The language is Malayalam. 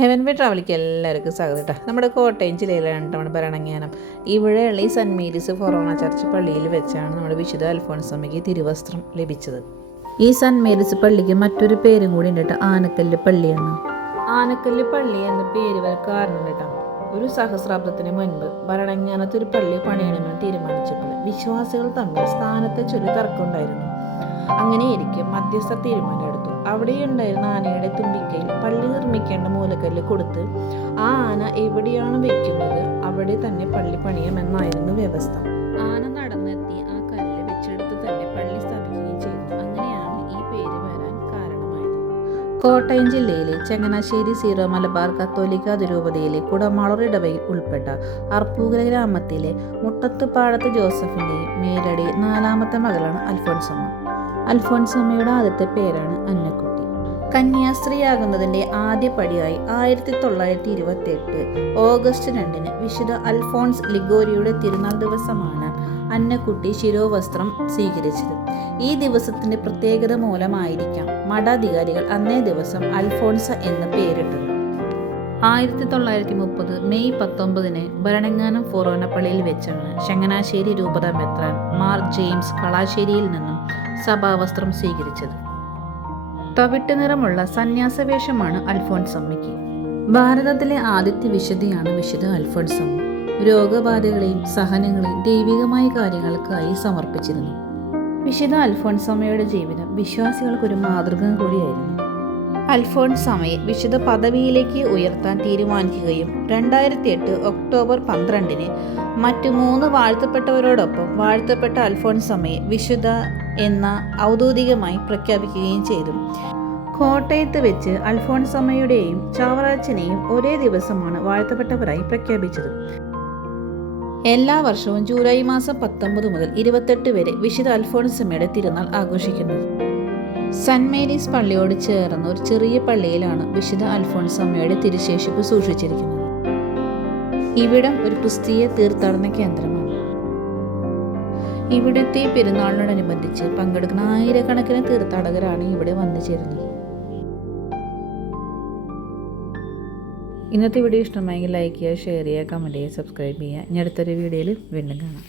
ഹെവൻ ട്രാവലിക്ക് എല്ലാവർക്കും സ്വാഗതം കേട്ടോ നമ്മുടെ കോട്ടയം ജില്ലയിലാണ് നമ്മുടെ ഭരണങ്ങാനം. ഇവിടെയുള്ള ഈ സെന്റ് മേരീസ് ഫൊറോണ ചർച്ച് പള്ളിയിൽ വെച്ചാണ് നമ്മുടെ വിശുദ്ധ അൽഫോൺസമ്മയ്ക്ക് തിരുവസ്ത്രം ലഭിച്ചത്. ഈ സെന്റ് മേരീസ് പള്ളിക്ക് മറ്റൊരു പേരും കൂടി ഉണ്ട് ആനക്കല്ല് പള്ളിയാണ് ആനക്കല്ല് പള്ളി എന്ന പേര് വരെ കാരണം കേട്ടോ ഒരു സഹസ്രാബ്ദത്തിന് മുൻപ് ഭരണങ്ങാനത്ത് ഒരു പള്ളി പണിയണമെന്ന് തീരുമാനിച്ചപ്പോൾ വിശ്വാസികൾ തമ്മിൽ സ്ഥാനത്തെ ചൊല്ലി തർക്കമുണ്ടായിരുന്നു അങ്ങനെയിരിക്കെ മധ്യസ്ഥ തീരുമാനമെടുത്തു അവിടെ ഉണ്ടായിരുന്ന ആനയുടെ തുമ്പിക്കൈയിൽ പള്ളി നിർമ്മിക്കേണ്ട മൂലക്കല്ല് കൊടുത്ത് ആ ആന എവിടെയാണ് വെക്കുന്നത്? അവിടെ തന്നെ പള്ളി പണിയാമെന്നായിരുന്നു വ്യവസ്ഥ. ആന നടന്നെത്തി ആ കല്ല് വെച്ചെടുത്ത് തന്നെ പള്ളി സ്ഥാപിക്കുകയും ചെയ്തു. അങ്ങനെയാണ് ഈ പേര് വരാൻ കാരണമായത്. കോട്ടയം ജില്ലയിലെ ചങ്ങനാശ്ശേരി സീറോ മലബാർ കത്തോലിക്ക ദുരൂപതയിലെ കുടമാളൂർ ഇടവയിൽ ഉൾപ്പെട്ട അർപ്പൂകര ഗ്രാമത്തിലെ മുട്ടത്തുപാടത്ത് ജോസഫിന്റെയും മേലടി നാലാമത്തെ മകളാണ് അൽഫോൺസമ്മ. അൽഫോൺസമ്മയുടെ ആദ്യത്തെ പേരാണ് അന്നക്കുട്ടി. കന്യാസ്ത്രീയാകുന്നതിന്റെ ആദ്യ പടിയായി ആയിരത്തി തൊള്ളായിരത്തി ഇരുപത്തി എട്ട് ഓഗസ്റ്റ് രണ്ടിന് വിശുദ്ധ അൽഫോൺസ് ലിഗോരിയുടെ തിരുനാൾ ദിവസമാണ് അന്നക്കുട്ടി ശിരോവസ്ത്രം സ്വീകരിച്ചത്. ഈ ദിവസത്തിന്റെ പ്രത്യേകത മൂലമായിരിക്കാം മഠാധികാരികൾ അന്നേ ദിവസം അൽഫോൺസ എന്ന് പേരിട്ടത്. ആയിരത്തി തൊള്ളായിരത്തി മുപ്പത് മെയ് പത്തൊമ്പതിന് ഭരണങ്ങാനം ഫൊറോനപ്പള്ളിയിൽ വെച്ചാണ് ചങ്ങനാശ്ശേരി രൂപത മെത്രാൻ മാർ ജെയിംസ് കളാശ്ശേരിയിൽ നിന്നും സഭാവസ്ത്രം സ്വീകരിച്ചത്. തവിട്ട് നിറമുള്ള സന്യാസവേഷമാണ് അൽഫോൺസമ്മയ്ക്ക്. ഭാരതത്തിലെ ആദ്യത്തെ വിശുദ്ധിയാണ് വിശുദ്ധ അമ്മ. രോഗബാധകളെയും സഹനങ്ങളെയും ദൈവികമായ കാര്യങ്ങൾക്കായി സമർപ്പിച്ചിരുന്നു. വിശുദ്ധ അൽഫോൺസമ്മയുടെ ജീവിതം വിശ്വാസികൾക്കൊരു മാതൃക കൂടിയായിരുന്നു. അൽഫോൺസമ്മയെ വിശുദ്ധ പദവിയിലേക്ക് ഉയർത്താൻ തീരുമാനിക്കുകയും രണ്ടായിരത്തി എട്ട് ഒക്ടോബർ പന്ത്രണ്ടിന് മറ്റു മൂന്ന് വാഴ്ത്തപ്പെട്ടവരോടൊപ്പം വാഴ്ത്തപ്പെട്ട അൽഫോൺസമ്മയെ വിശുദ്ധ എന്ന ഔദ്യോഗികമായി പ്രഖ്യാപിക്കുകയും ചെയ്തു. കോട്ടയത്ത് വെച്ച് അൽഫോൺസമ്മയുടെയും ചാവറാച്ചനെയും ഒരേ ദിവസമാണ് വാഴ്ത്തപ്പെട്ടവരായി പ്രഖ്യാപിച്ചത്. എല്ലാ വർഷവും ജൂലൈ മാസം പത്തൊമ്പത് മുതൽ ഇരുപത്തെട്ട് വരെ വിശുദ്ധ അൽഫോൺസമ്മയുടെ തിരുനാൾ ആഘോഷിക്കുന്നത് സെന്റ് മേരീസ് പള്ളിയോട് ചേർന്ന ഒരു ചെറിയ പള്ളിയിലാണ് വിശുദ്ധ അൽഫോൺസമ്മയുടെ തിരുശേഷിപ്പ് സൂക്ഷിച്ചിരിക്കുന്നത്. ഇവിടം ഒരു ക്രിസ്തീയ തീർത്ഥാടന കേന്ദ്രമാണ്. ഇവിടുത്തെ പെരുന്നാളിനോടനുബന്ധിച്ച് പങ്കെടുക്കുന്ന ആയിരക്കണക്കിന് തീർത്ഥാടകരാണ് ഇവിടെ വന്നു ചേരുന്നത്. ഇന്നത്തെ വീഡിയോ ഇഷ്ടമായെങ്കിൽ ലൈക്ക് ചെയ്യുക ഷെയർ ചെയ്യുക കമന്റ് ചെയ്യുക സബ്സ്ക്രൈബ് ചെയ്യുക. ഇനി അടുത്തൊരു വീഡിയോയിൽ വീണ്ടും കാണാം.